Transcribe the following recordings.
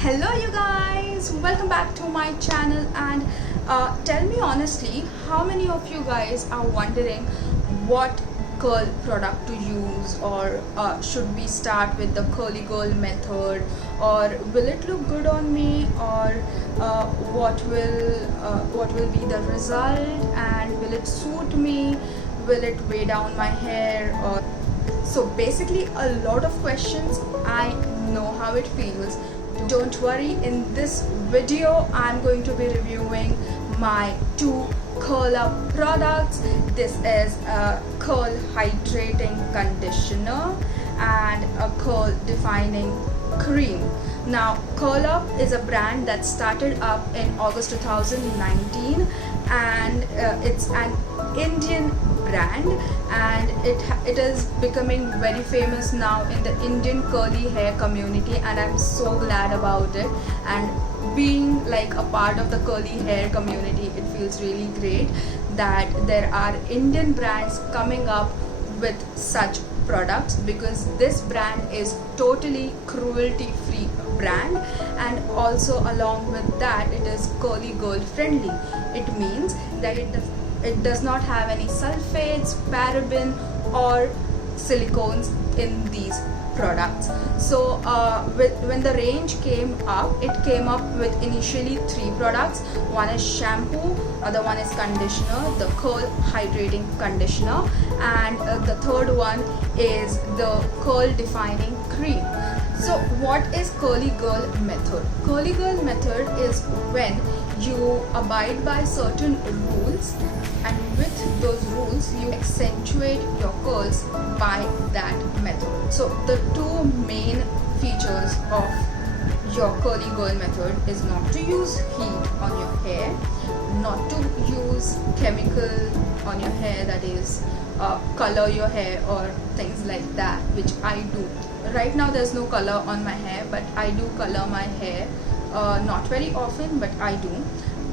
Hello you guys, welcome back to my channel. And tell me honestly, how many of you guys are wondering what curl product to use, or should we start with the curly girl method, or will it look good on me, or what will be the result, and will it suit me, will it weigh down my hair? Or so basically a lot of questions. I know how it feels. Don't worry, in this video I'm going to be reviewing my two curl up products. This is a curl hydrating conditioner and a curl defining cream. Now, Curl Up is a brand that started up in August 2019, and it's an Indian brand, and it is becoming very famous now in the Indian curly hair community, and I'm so glad about it. And being like a part of the curly hair community, it feels really great that there are Indian brands coming up with such products, because this brand is totally cruelty free brand, and also along with that it is curly girl friendly. It means that it does not have any sulfates, paraben or silicones in these products. So when the range came up, it came up with initially 3 products. One is shampoo, other one is conditioner, the curl hydrating conditioner, and the third one is the curl defining cream. So what is curly girl method? Curly girl method is when you abide by certain rules, and with those rules you accentuate your curls by that method. So the two main features of your curly girl method is not to use heat on your hair, not to use chemical on your hair, that is color your hair or things like that, which I do. Right now there's no color on my hair, but I do color my hair, not very often, but I do.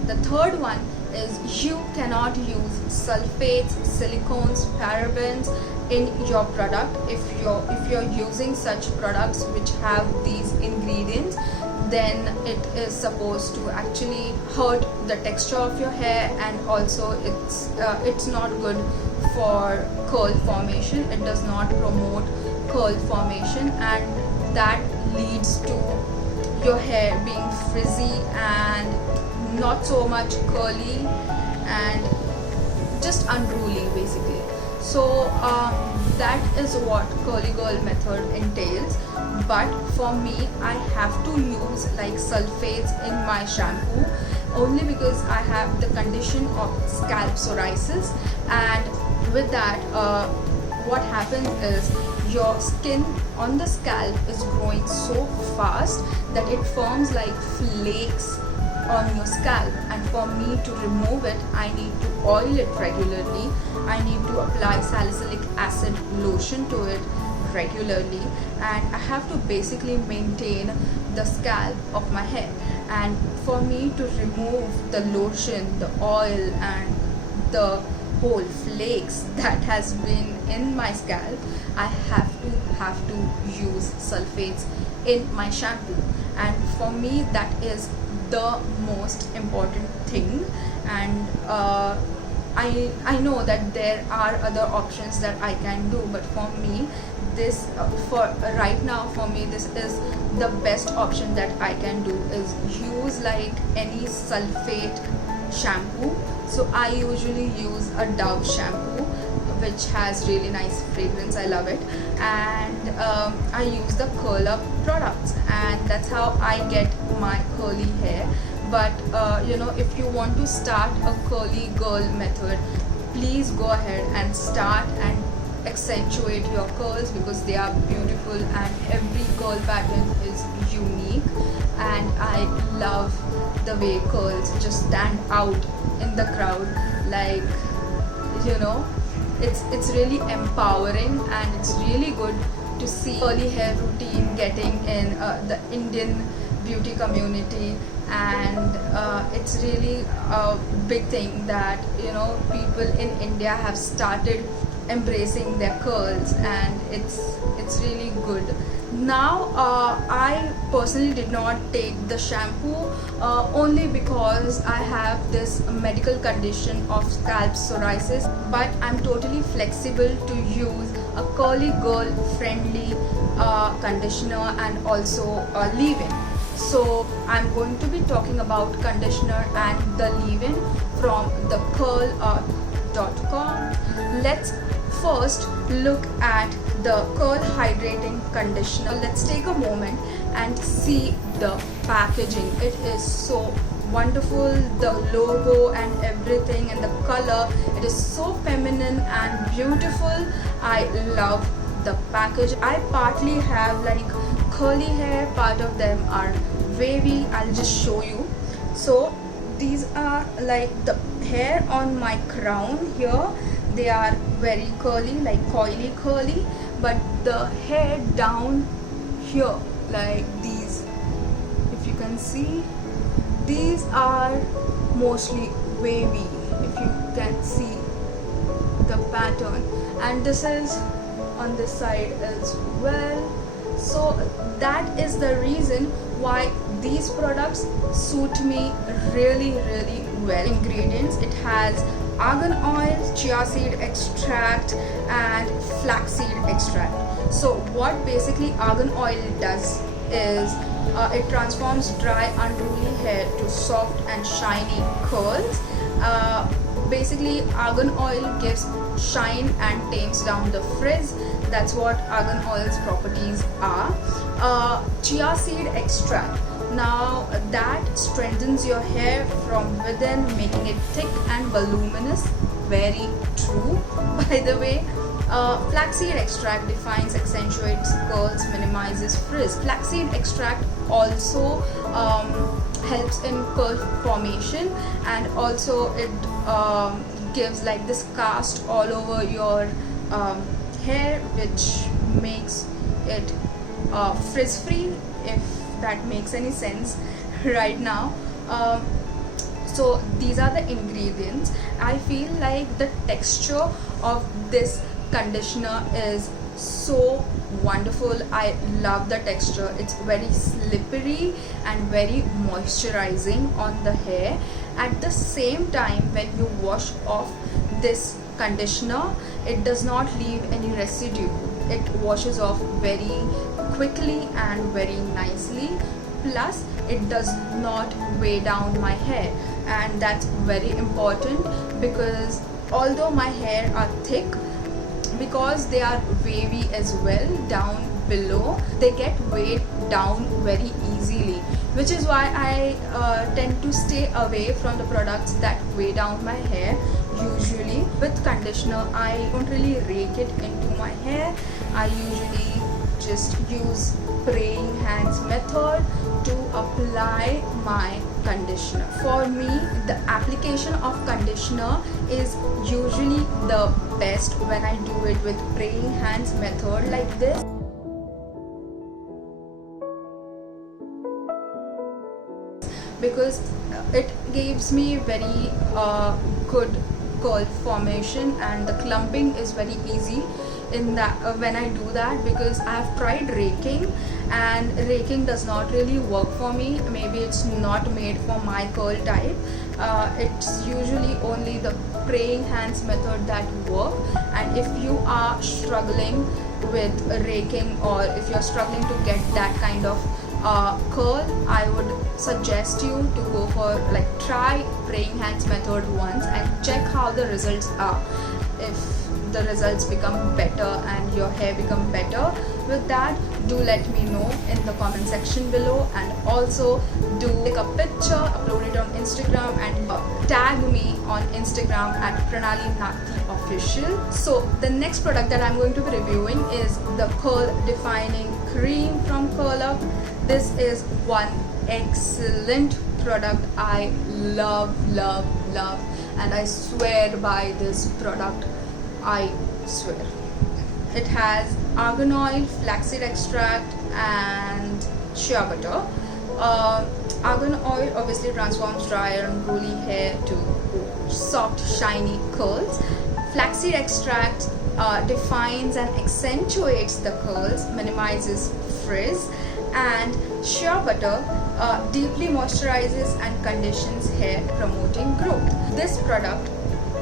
The third one is you cannot use sulfates, silicones, parabens in your product. If you're using such products which have these ingredients, then it is supposed to actually hurt the texture of your hair, and also it's not good for curl formation. It does not promote curl formation, and that leads to your hair being frizzy and not so much curly and just unruly basically. So that is what curly girl method entails. But for me, I have to use like sulfates in my shampoo, only because I have the condition of scalp psoriasis, and with that what happens is your skin on the scalp is growing so fast that it forms like flakes on your scalp, and for me to remove it, I need to oil it regularly. I need to apply salicylic acid lotion to it regularly, and I have to basically maintain the scalp of my hair. And for me to remove the lotion, the oil and the whole flakes that has been in my scalp, I have to use sulfates in my shampoo. And for me, that is the most important thing. And I know that there are other options that I can do, but for me, this for right now, for me, this is the best option that I can do, is use like any sulfate shampoo. So I usually use a Dove shampoo, which has really nice fragrance. I love it. And I use the Curl Up products, and that's how I get my curly hair. But if you want to start a curly girl method, please go ahead and start and accentuate your curls, because they are beautiful and every curl pattern is unique. And I love the way curls just stand out in the crowd. Like, it's really empowering, and it's really good to see curly hair routine getting in the Indian beauty community. And it's really a big thing that people in India have started embracing their curls, and it's really good Now I personally did not take the shampoo only because I have this medical condition of scalp psoriasis, but I'm totally flexible to use a curly girl friendly conditioner and also leave-in. So I'm going to be talking about conditioner and the leave-in from the curl.com. Let's first look at the curl hydrating conditioner. Let's take a moment and see the packaging. It is so wonderful, the logo and everything, and the color, it is so feminine and beautiful. I love the package. I partly have like curly hair, part of them are wavy. I'll just show you. So these are like the hair on my crown here, they are very curly, like coily curly, but the hair down here, like these, if you can see, these are mostly wavy, if you can see the pattern, and this is on this side as well. So that is the reason why these products suit me really well. Ingredients: it has argan oil, chia seed extract and flaxseed extract. So what basically argan oil does is it transforms dry unruly hair to soft and shiny curls. Basically argan oil gives shine and tames down the frizz. That's what argan oil's properties are. Chia seed extract, now that strengthens your hair from within, making it thick and voluminous. Very true, by the way. Flaxseed extract defines, accentuates curls, minimizes frizz. Flaxseed extract also helps in curl formation, and also it gives like this cast all over your hair, which makes it frizz free, if that makes any sense right now. So these are the ingredients. I feel like the texture of this conditioner is so wonderful. I love the texture. It's very slippery and very moisturizing on the hair. At the same time, when you wash off this conditioner, it does not leave any residue. It washes off very quickly and very nicely. Plus it does not weigh down my hair, and that's very important, because although my hair are thick, because they are wavy as well down below, they get weighed down very easily, which is why I tend to stay away from the products that weigh down my hair. Usually with conditioner, I don't really rake it into my hair. I usually just use praying hands method to apply my conditioner. For me, the application of conditioner is usually the best when I do it with praying hands method like this. Because it gives me very good curl formation, and the clumping is very easy in that when I do that, because I have tried raking and raking does not really work for me. Maybe it's not made for my curl type. It's usually only the praying hands method that work, and if you are struggling with raking, or if you're struggling to get that kind of curl, I would suggest you to go for try praying hands method once and check how the results are. If the results become better and your hair become better with that, do let me know in the comment section below, and also do take a picture, upload it on Instagram, and tag me on Instagram at Pranali Nagti Official. So the next product that I'm going to be reviewing is the Curl Defining Cream from Curlup. This is one excellent product. I love, and I swear by this product. I swear. It has argan oil, flaxseed extract and shea butter. Argan oil obviously transforms dry and unruly hair to soft, shiny curls. Flaxseed extract defines and accentuates the curls, minimizes frizz. And shea butter deeply moisturizes and conditions hair, promoting growth. This product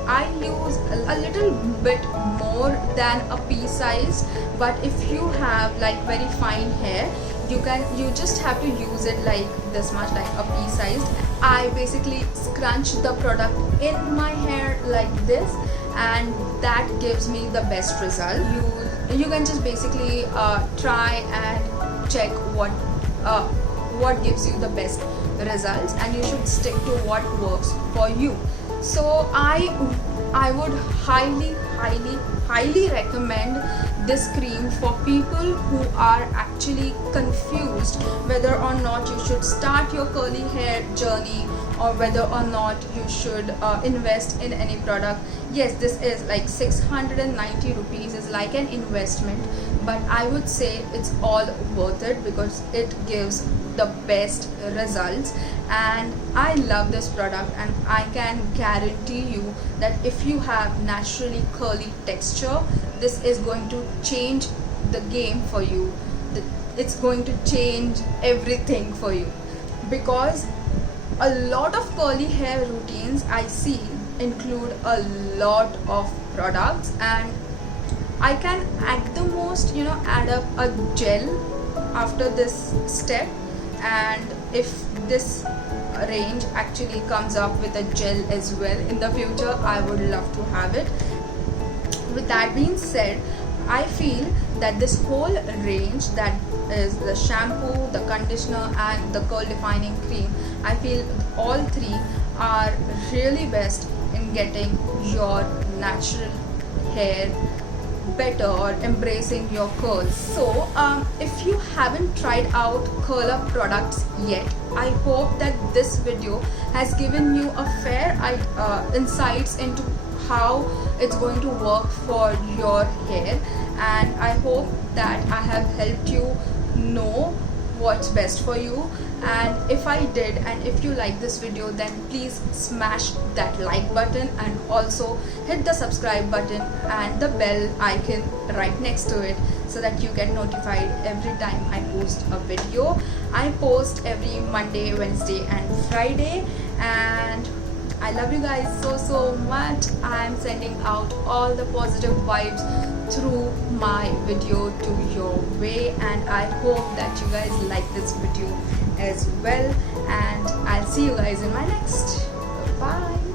I use a little bit more than a pea size, but if you have like very fine hair, you just have to use it like this much, like a pea sized. I basically scrunch the product in my hair like this, and that gives me the best result. You can just basically try and check what gives you the best results, and you should stick to what works for you. So I would highly recommend this cream for people who are actually confused whether or not you should start your curly hair journey, or whether or not you should invest in any product. Yes, this is like 690 rupees is like an investment, but I would say it's all worth it because it gives the best results. And I love this product, and I can guarantee you that if you have naturally curly texture, this is going to change the game for you. It's going to change everything for you, because a lot of curly hair routines I see include a lot of products, and I can at the most add up a gel after this step. And if this range actually comes up with a gel as well in the future, I would love to have it. With that being said, I feel that this whole range, that is the shampoo, the conditioner and the curl defining cream, I feel all three are really best in getting your natural hair better or embracing your curls. So if you haven't tried out curl up products yet, I hope that this video has given you a fair insights into how it's going to work for your hair, and I hope that I have helped you know what's best for you. And if I did, and if you like this video, then please smash that like button, and also hit the subscribe button and the bell icon right next to it, so that you get notified every time I post a video. I post every Monday, Wednesday and Friday, and I love you guys so much. I'm sending out all the positive vibes through my video to your way, and I hope that you guys like this video as well. And I'll see you guys in my next. Bye.